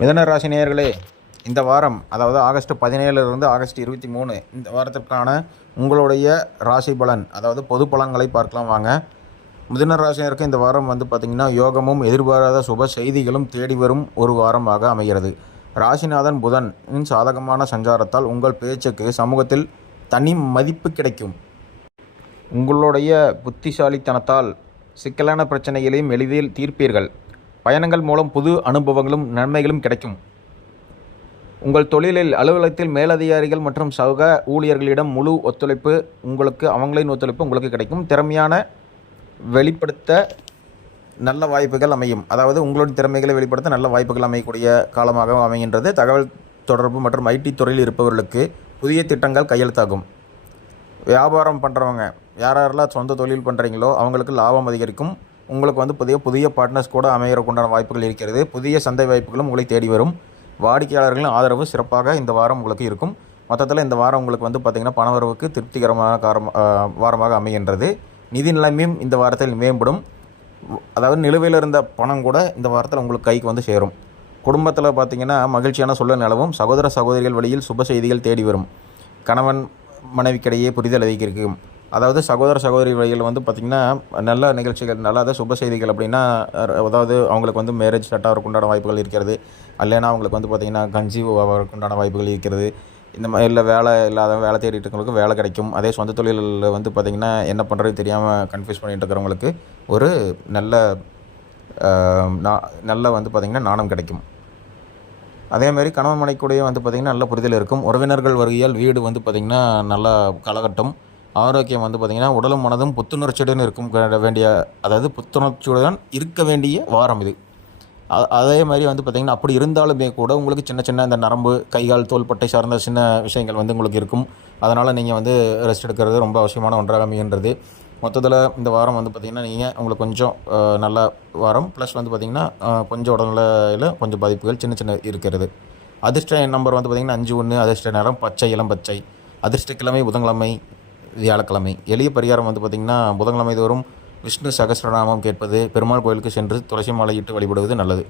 மிதுன ராசி நேயர்களே, இந்த வாரம் அதாவது ஆகஸ்ட் 17 ஆகஸ்ட் 23 இந்த வாரத்திற்கான உங்களுடைய ராசி பலன் அதாவது பொது பலன்களை பார்க்கலாம் வாங்க. மிதுன ராசினருக்கு இந்த வாரம் பார்த்திங்கன்னா யோகமும் எதிர்பாராத சுப செய்திகளும் தேடி வரும் ஒரு வாரமாக அமைகிறது. ராசிநாதன் புதனின் சாதகமான சஞ்சாரத்தால் உங்கள் பேச்சுக்கு சமூகத்தில் தனி மதிப்பு கிடைக்கும். உங்களுடைய புத்திசாலித்தனத்தால் சிக்கலான பிரச்சனைகளையும் எளிதில் தீர்ப்பீர்கள். பயணங்கள் மூலம் புது அனுபவங்களும் நன்மைகளும் கிடைக்கும். உங்கள் தொழிலில் அலுவலகத்தில் மேலதிகாரிகள் மற்றும் சக ஊழியர்களிடம் முழு ஒத்துழைப்பு அவங்களின் ஒத்துழைப்பு உங்களுக்கு கிடைக்கும். திறமையான வெளிப்படுத்த நல்ல வாய்ப்புகள் அமையும். அதாவது உங்களுடைய திறமைகளை வெளிப்படுத்த நல்ல வாய்ப்புகள் அமையக்கூடிய காலமாக அமைகின்றது. தகவல் தொடர்பு மற்றும் ஐடி துறையில் இருப்பவர்களுக்கு புதிய திட்டங்கள் கையெழுத்தாகும். வியாபாரம் பண்ணுறவங்க யாரெல்லாம் சொந்த தொழில் பண்ணுறீங்களோ அவங்களுக்கு லாபம் அதிகரிக்கும். உங்களுக்கு புதிய பார்ட்னர்ஸ் கூட அமையறதுக்குண்டான வாய்ப்புகள் இருக்கிறது. புதிய சந்தை வாய்ப்புகளும் உங்களை தேடி வரும். வாடிக்கையாளர்களின் ஆதரவு சிறப்பாக இந்த வாரம் உங்களுக்கு இருக்கும். மொத்தத்தில் இந்த வாரம் உங்களுக்கு பார்த்திங்கன்னா பணவரவுக்கு திருப்திகரமான வாரமாக அமைகின்றது. நிதி நிலைமையும் இந்த வாரத்தில் மேம்படும். அதாவது நிலுவையில் இருந்த பணம் கூட இந்த வாரத்தில் உங்களுக்கு கைக்கு சேரும். குடும்பத்தில் பார்த்திங்கன்னா மகிழ்ச்சியான சூழல் நிலவும். சகோதர சகோதரிகள் வழியில் சுப செய்திகள் தேடி வரும். கணவன் மனைவிக்கிடையே புரிதல் அதிகரிக்கும். அதாவது சகோதர சகோதரி வழிகள் பார்த்திங்கன்னா நல்ல நிகழ்ச்சிகள் நல்ல சுப செய்திகள் அப்படின்னா அதாவது அவங்களுக்கு மேரேஜ் செட் ஆகிறதுக்கு உண்டான வாய்ப்புகள் இருக்கிறது. இல்லைன்னா அவங்களுக்கு பார்த்திங்கன்னா கன்சீவ் ஆகிறதுக்கு உண்டான வாய்ப்புகள் இருக்கிறது. இந்த மாதிரி இல்லை வேலை இல்லாத வேலை தேடிட்டு இருக்கிறவங்களுக்கு வேலை கிடைக்கும். அதே சொந்த தொழிலில் பார்த்திங்கன்னா என்ன பண்ணுறது தெரியாமல் கன்ஃபியூஸ் பண்ணிகிட்டு இருக்கிறவங்களுக்கு ஒரு நல்ல பார்த்திங்கன்னா நாணம் கிடைக்கும். அதேமாதிரி கணவன் மனைக்கூடயே பார்த்திங்கன்னா நல்ல புரிதல் இருக்கும். உறவினர்கள் வருகையால் வீடு பார்த்திங்கன்னா நல்ல காலகட்டம். ஆரோக்கியம் பார்த்திங்கன்னா உடலும் மனதும் புத்துணர்ச்சியுடன் புத்துணர்ச்சியுடன் இருக்க வேண்டிய வாரம் இது. அதே மாதிரி பார்த்திங்கன்னா அப்படி இருந்தாலுமே கூட உங்களுக்கு சின்ன இந்த நரம்பு கைகால் தோள்பட்டை சார்ந்த சின்ன விஷயங்கள் உங்களுக்கு இருக்கும். அதனால் நீங்கள் ரெஸ்ட் எடுக்கிறது ரொம்ப அவசியமான ஒன்றாக அமைகின்றது. மொத்தத்தில் இந்த வாரம் பார்த்திங்கன்னா நீங்கள் உங்களுக்கு கொஞ்சம் நல்ல வாரம் ப்ளஸ் பார்த்திங்கன்னா கொஞ்சம் உடல்நிலையில் கொஞ்சம் பாதிப்புகள் சின்ன இருக்கிறது. அதிர்ஷ்ட நம்பர் பார்த்திங்கன்னா 51. அதிர்ஷ்ட நிறம் பச்சை இளம் பச்சை. அதிர்ஷ்ட கிழமை புதன்கிழமை வியாழக்கிழமை. எளிய பரிகாரம் பார்த்திங்கன்னா புதன்கிழமை தோறும் விஷ்ணு சகஸ்ரநாமம் கேட்பது, பெருமாள் கோயிலுக்கு சென்று துளசி மாலையிட்டு வழிபடுவது நல்லது.